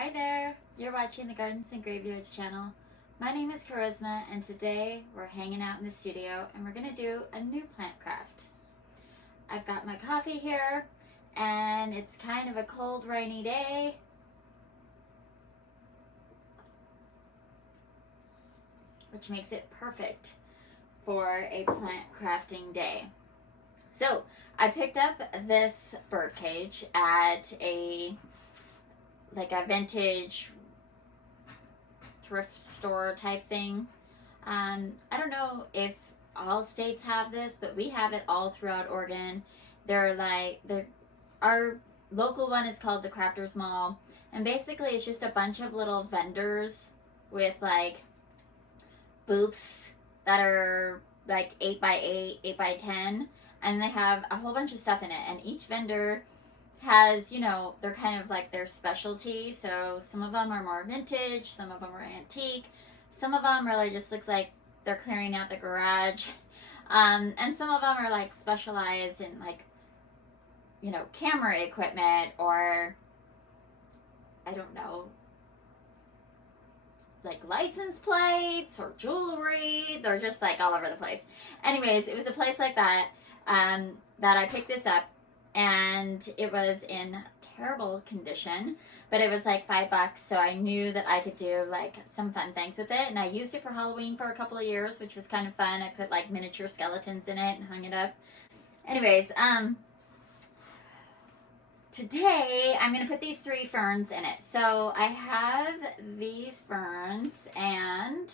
Hi there, you're watching the Gardens and Graveyards channel. My name is Charisma and today we're hanging out in the studio and we're going to do a new plant craft. I've got my coffee here and it's kind of a cold rainy day. Which makes it perfect for a plant crafting day. So I picked up this bird cage at a vintage thrift store type thing. I don't know if all states have this, but we have it all throughout Oregon. Our local one is called the Crafters Mall, and basically it's just a bunch of little vendors with booths that are 8x8, 8x10, and they have a whole bunch of stuff in it, and each vendor has, they're kind of like their specialty. So some of them are more vintage, some of them are antique, some of them really just looks like they're clearing out the garage, and some of them are specialized in camera equipment, or I don't know, license plates or jewelry. They're just all over the place. Anyways, it was a place like that that I picked this up, and it was in terrible condition, but it was $5, so I knew that I could do some fun things with it. And I used it for Halloween for a couple of years, which was kind of fun. I put miniature skeletons in it and hung it up. Anyways, today I'm going to put these 3 ferns in it. So I have these ferns, and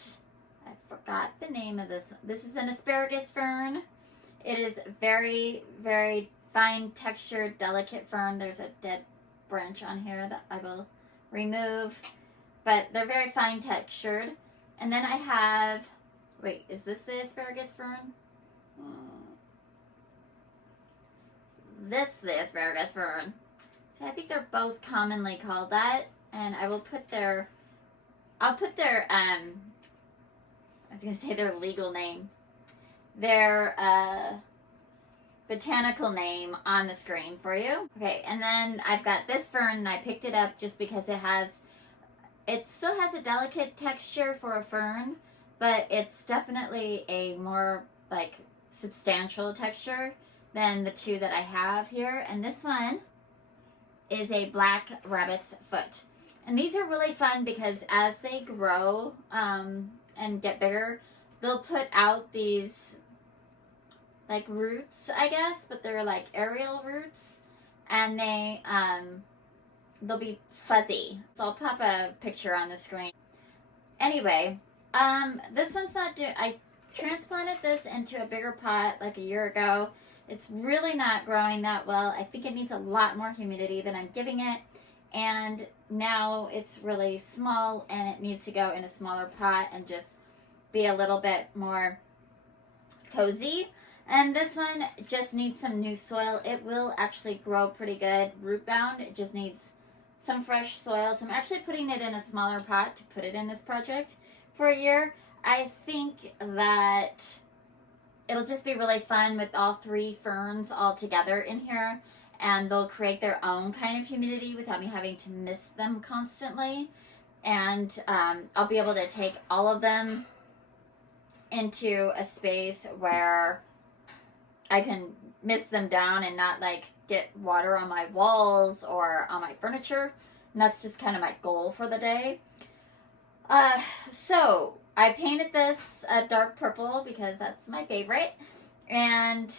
I forgot the name of this. This is an asparagus fern. It is very, very fine textured, delicate fern. There's a dead branch on here that I will remove, but they're very fine textured. And then I have, wait, is this the asparagus fern? This is the asparagus fern. So I think they're both commonly called that, and I will put their, I was going to say their legal name, their botanical name on the screen for you. Okay, and then I've got this fern, and I picked it up just because it still has a delicate texture for a fern, but it's definitely a more substantial texture than the 2 that I have here. And this one is a black rabbit's foot. And these are really fun because as they grow and get bigger, they'll put out these roots, I guess, but they're aerial roots, and they'll be fuzzy. So I'll pop a picture on the screen. Anyway, this one's not I transplanted this into a bigger pot a year ago. It's really not growing that well. I think it needs a lot more humidity than I'm giving it, and now it's really small and it needs to go in a smaller pot and just be a little bit more cozy. And this one just needs some new soil. It will actually grow pretty good root bound. It just needs some fresh soil. So I'm actually putting it in a smaller pot to put it in this project for a year. I think that it'll just be really fun with all 3 ferns all together in here, and they'll create their own kind of humidity without me having to mist them constantly. And I'll be able to take all of them into a space where I can mist them down and not get water on my walls or on my furniture. And that's just kind of my goal for the day. So I painted this a dark purple because that's my favorite. And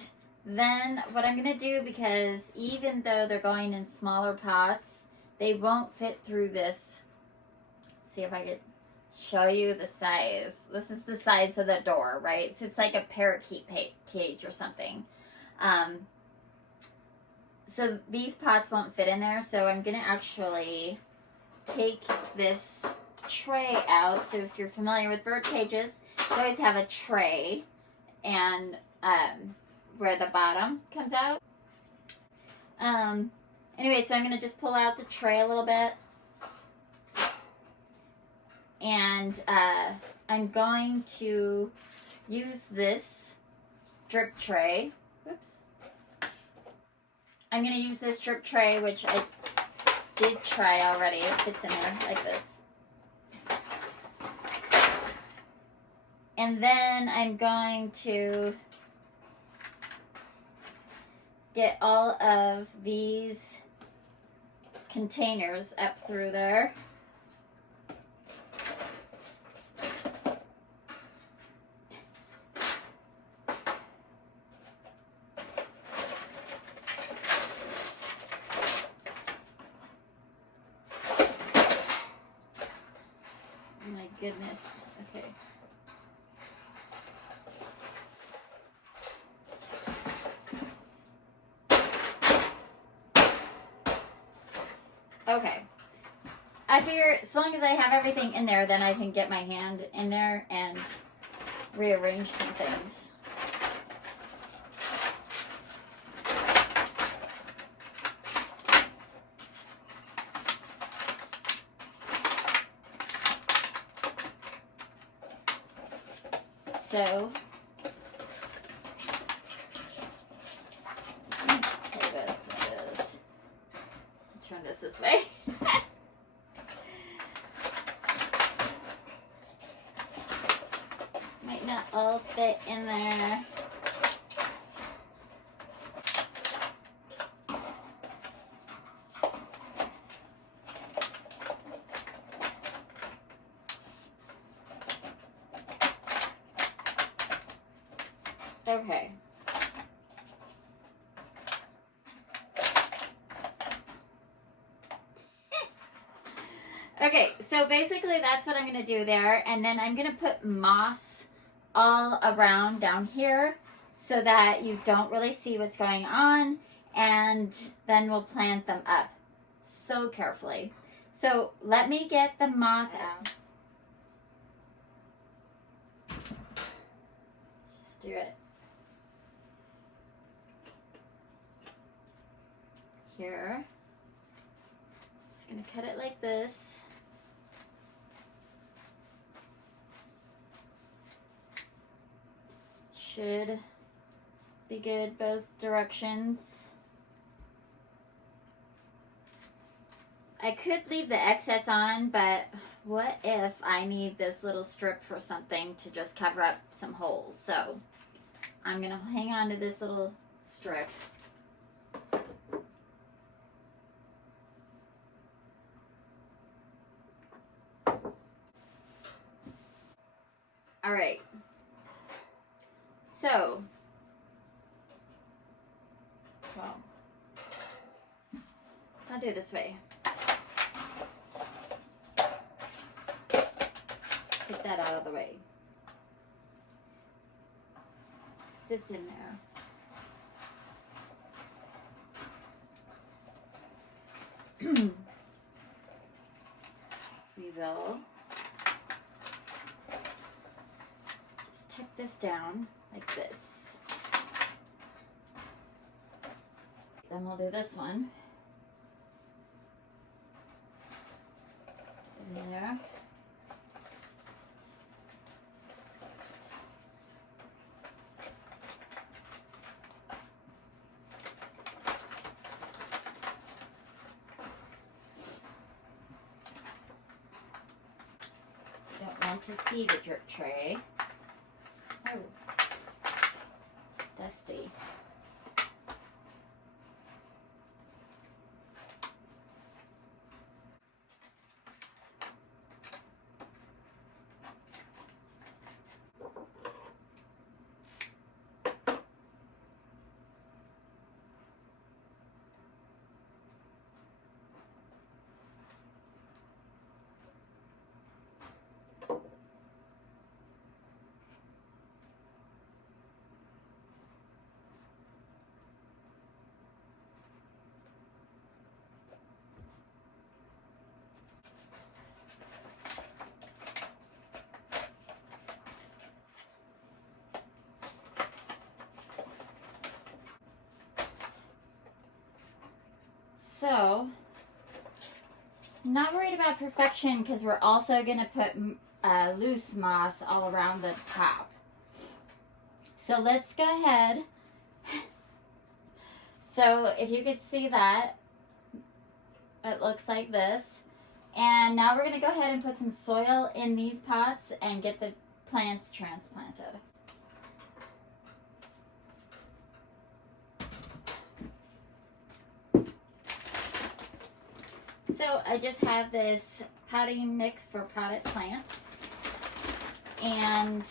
then what I'm going to do, because even though they're going in smaller pots, they won't fit through this. See if I could show you the size. This is the size of the door, right? So it's like a parakeet cage or something. So these pots won't fit in there. So I'm going to actually take this tray out. So if you're familiar with bird cages, they always have a tray and where the bottom comes out. Anyway, so I'm going to just pull out the tray a little bit. And I'm going to use this drip tray. Oops. I'm going to use this drip tray, which I did try already. It fits in there like this. And then I'm going to get all of these containers up through there. Oh my goodness. Okay. Okay. I figure as long as I have everything in there, then I can get my hand in there and rearrange some things. So, turn this way. Might not all fit in there. Okay. Okay, so basically that's what I'm going to do there. And then I'm going to put moss all around down here so that you don't really see what's going on. And then we'll plant them up so carefully. So let me get the moss out. Let's just do it. Here. Just going to cut it like this. Should be good both directions. I could leave the excess on, but what if I need this little strip for something to just cover up some holes? So I'm going to hang on to this little strip. All right. So, well, I'll do it this way. Get that out of the way. This in there. We will just tuck this down like this. Then we'll do this one. In there. Don't want to see the dirt tray. Oh, it's dusty. So, I'm not worried about perfection because we're also going to put loose moss all around the top. So let's go ahead. So if you could see that, it looks like this. And now we're going to go ahead and put some soil in these pots and get the plants transplanted. So I just have this potting mix for potted plants, and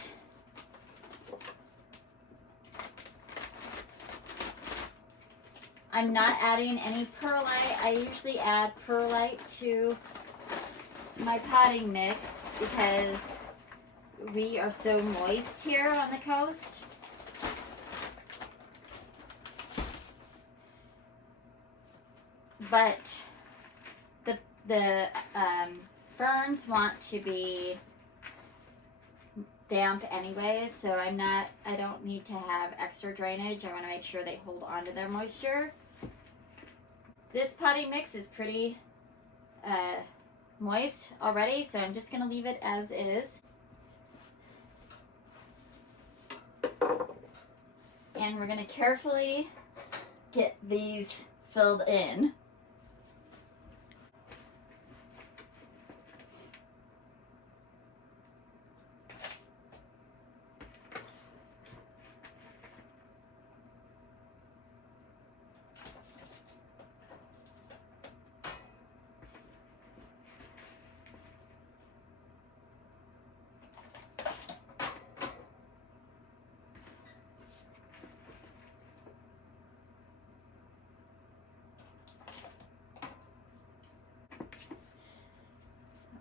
I'm not adding any perlite. I usually add perlite to my potting mix because we are so moist here on the coast. But the ferns want to be damp anyways, so I don't need to have extra drainage. I want to make sure they hold on to their moisture. This potting mix is pretty moist already, so I'm just going to leave it as is. And we're going to carefully get these filled in.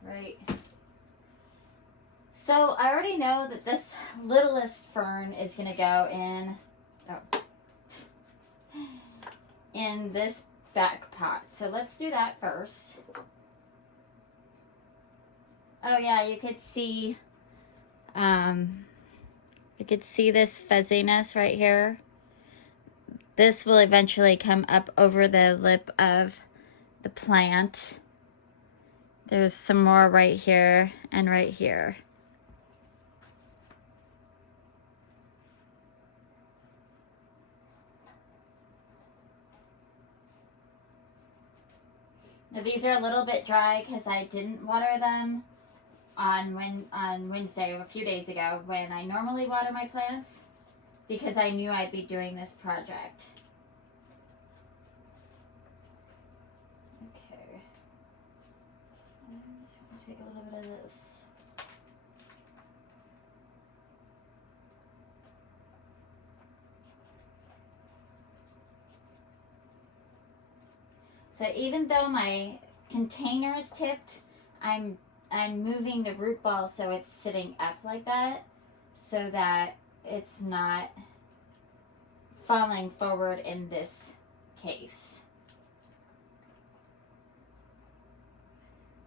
Right. So I already know that this littlest fern is going to go in this back pot. So let's do that first. Oh yeah, you could see this fuzziness right here. This will eventually come up over the lip of the plant. There's some more right here and right here. Now these are a little bit dry because I didn't water them on Wednesday, a few days ago, when I normally water my plants, because I knew I'd be doing this project. Okay. I'm just going to take a little bit of this. So even though my container is tipped, I'm moving the root ball so it's sitting up like that, so that it's not falling forward in this case.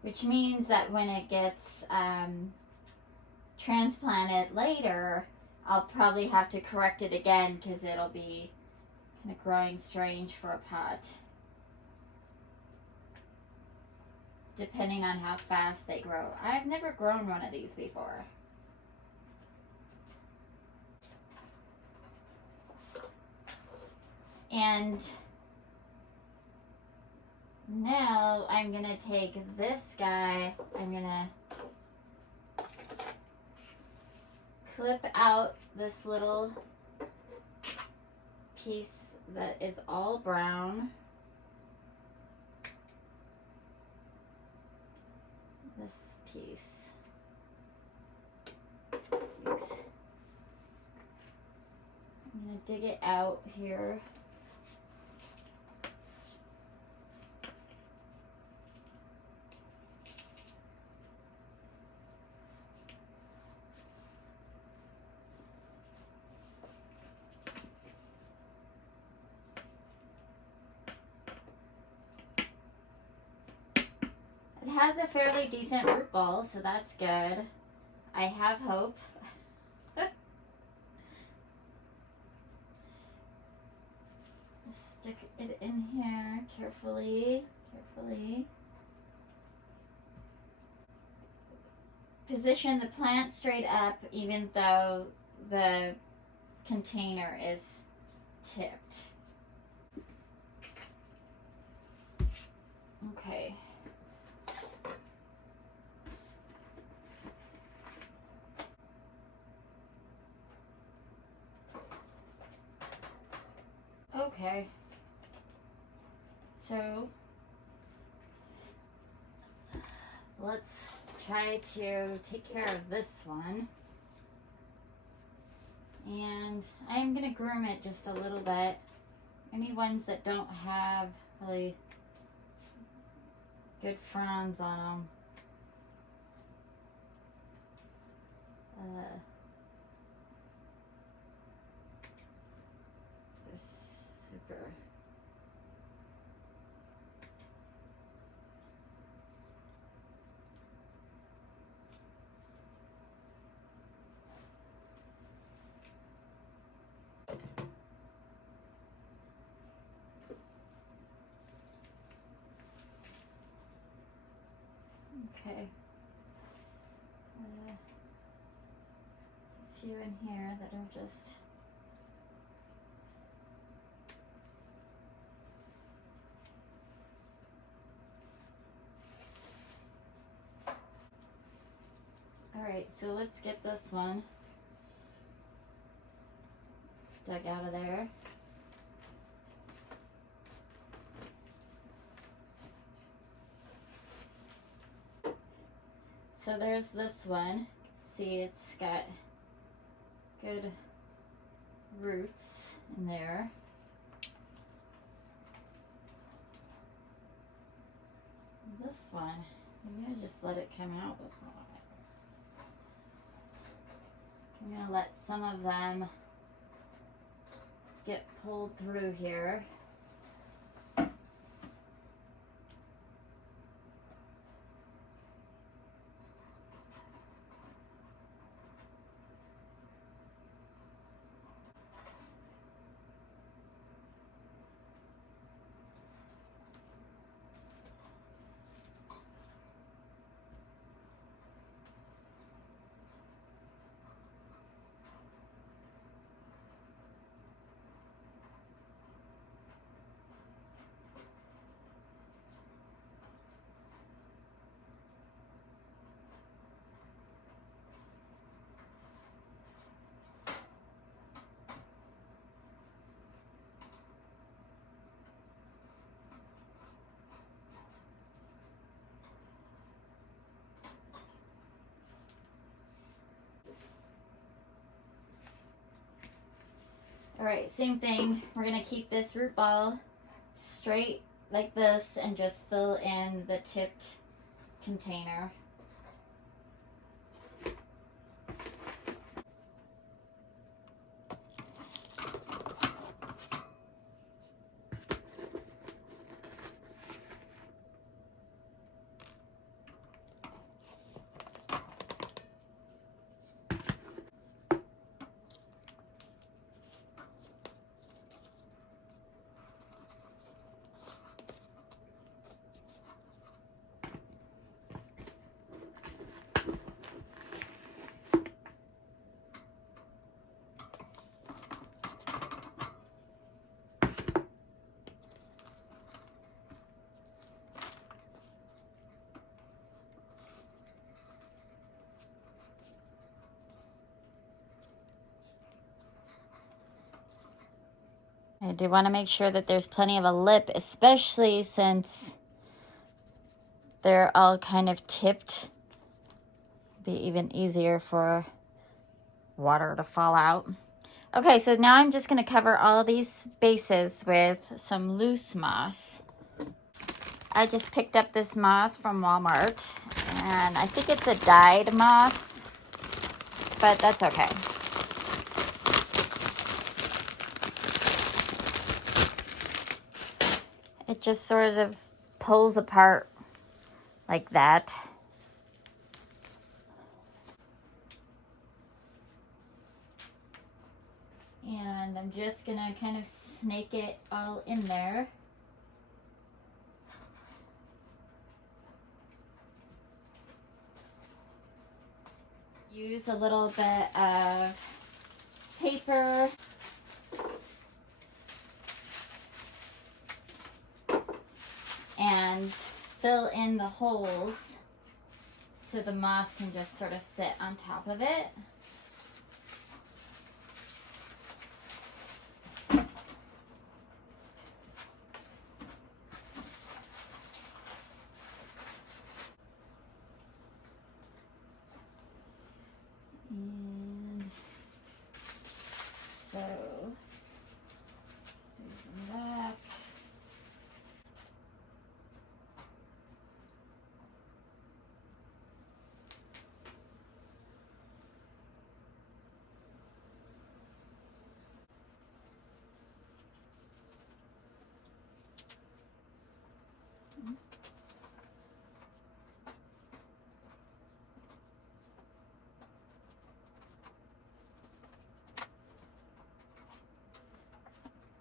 Which means that when it gets transplanted later, I'll probably have to correct it again because it'll be kind of growing strange for a pot, depending on how fast they grow. I've never grown one of these before. And now I'm gonna take this guy, I'm gonna clip out this little piece that is all brown. This piece. Oops. I'm gonna dig it out here. It has a fairly decent root ball, so that's good. I have hope. Stick it in here carefully, carefully. Position the plant straight up even though the container is tipped. Okay. Okay. So let's try to take care of this one. And I'm gonna groom it just a little bit. Any ones that don't have really good fronds on them. They're super. Okay. There's a few in here that are just. Alright, so let's get this one dug out of there. So there's this one. See, it's got good roots in there. This one, I'm gonna just let it come out this one. I'm gonna let some of them get pulled through here. Alright, same thing. We're going to keep this root ball straight like this and just fill in the tipped container. I do want to make sure that there's plenty of a lip, especially since they're all kind of tipped. Be even easier for water to fall out. Okay, so now I'm just going to cover all of these bases with some loose moss. I just picked up this moss from Walmart, and I think it's a dyed moss, but that's okay. It just sort of pulls apart like that. And I'm just gonna kind of snake it all in there. Use a little bit of paper. And fill in the holes so the moss can just sort of sit on top of it. And so, there's that.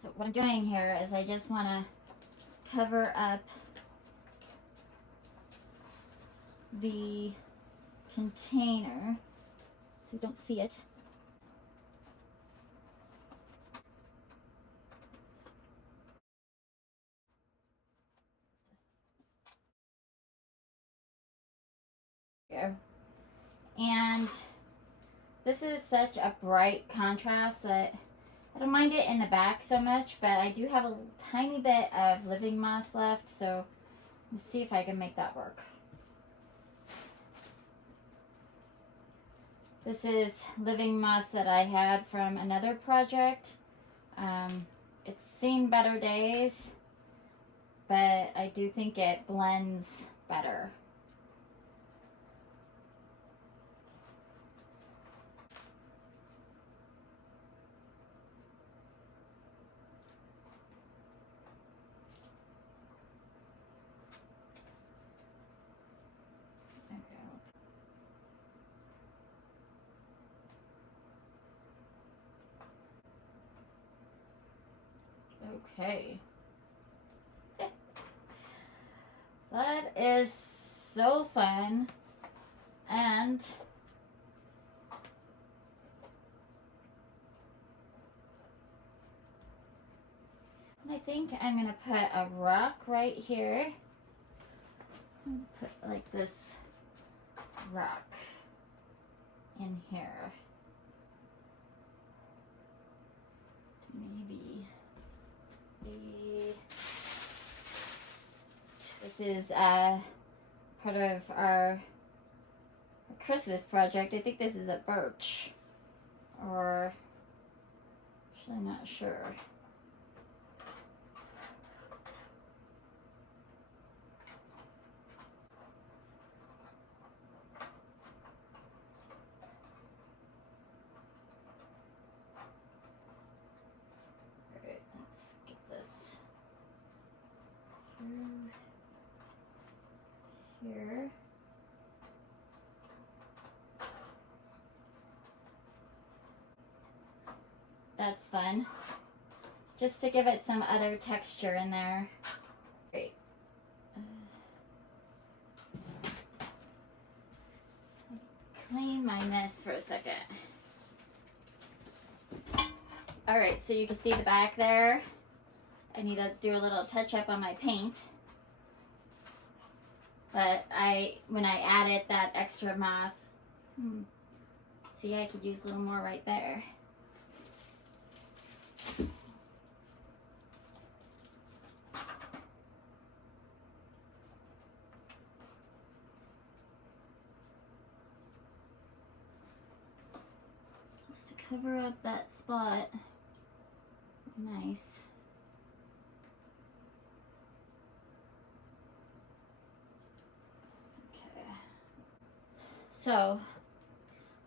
So what I'm doing here is I just want to cover up the container so you don't see it. Here. And this is such a bright contrast that I don't mind it in the back so much, but I do have a tiny bit of living moss left, so let's see if I can make that work. This is living moss that I had from another project. It's seen better days, but I do think it blends better. Okay. That is so fun. And I think I'm going to put a rock right here. Put like this rock in here. Maybe this is part of our Christmas project. I think this is a birch, or actually not sure. Alright, let's get this through here. That's fun. Just to give it some other texture in there. Great. Clean my mess for a second. Alright, so you can see the back there. I need to do a little touch up on my paint. But when I added that extra moss, see, I could use a little more right there. Just to cover up that spot. Nice. Okay. So,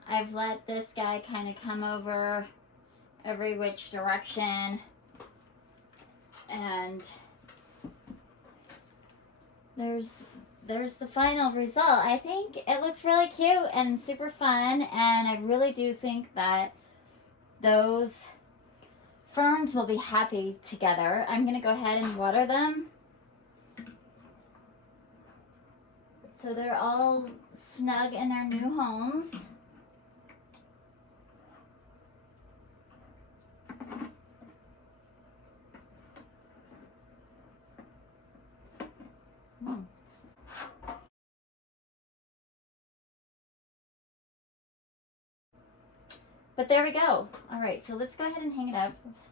I've let this guy kind of come over every which direction, and there's the final result. I think it looks really cute and super fun, and I really do think that those ferns will be happy together. I'm gonna go ahead and water them so they're all snug in their new homes. But there we go. All right, so let's go ahead and hang it up. Oops.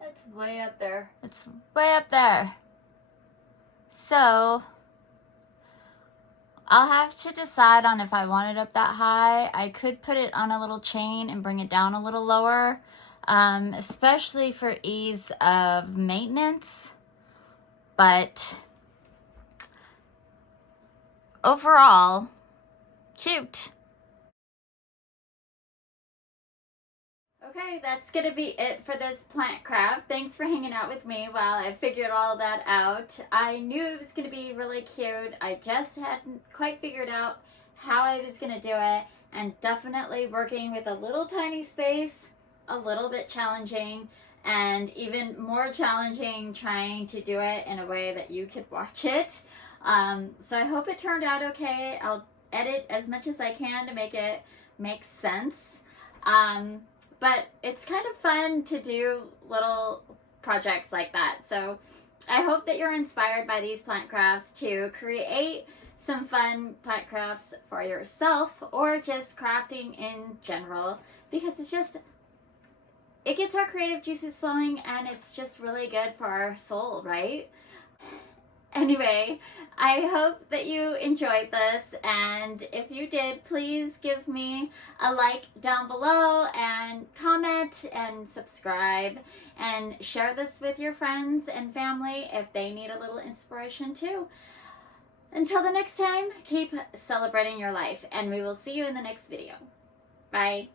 That's way up there. It's way up there. So I'll have to decide on if I want it up that high. I could put it on a little chain and bring it down a little lower, especially for ease of maintenance. But overall, cute. Okay, that's gonna be it for this plant craft. Thanks for hanging out with me while I figured all that out. I knew it was gonna be really cute. I just hadn't quite figured out how I was gonna do it, and definitely working with a little tiny space, a little bit challenging, and even more challenging trying to do it in a way that you could watch it. So I hope it turned out okay. I'll edit as much as I can to make it make sense. But it's kind of fun to do little projects like that. So I hope that you're inspired by these plant crafts to create some fun plant crafts for yourself, or just crafting in general, because it gets our creative juices flowing, and it's just really good for our soul, right? Anyway, I hope that you enjoyed this, and if you did, please give me a like down below, and comment and subscribe, and share this with your friends and family if they need a little inspiration too. Until the next time, keep celebrating your life, and we will see you in the next video. Bye.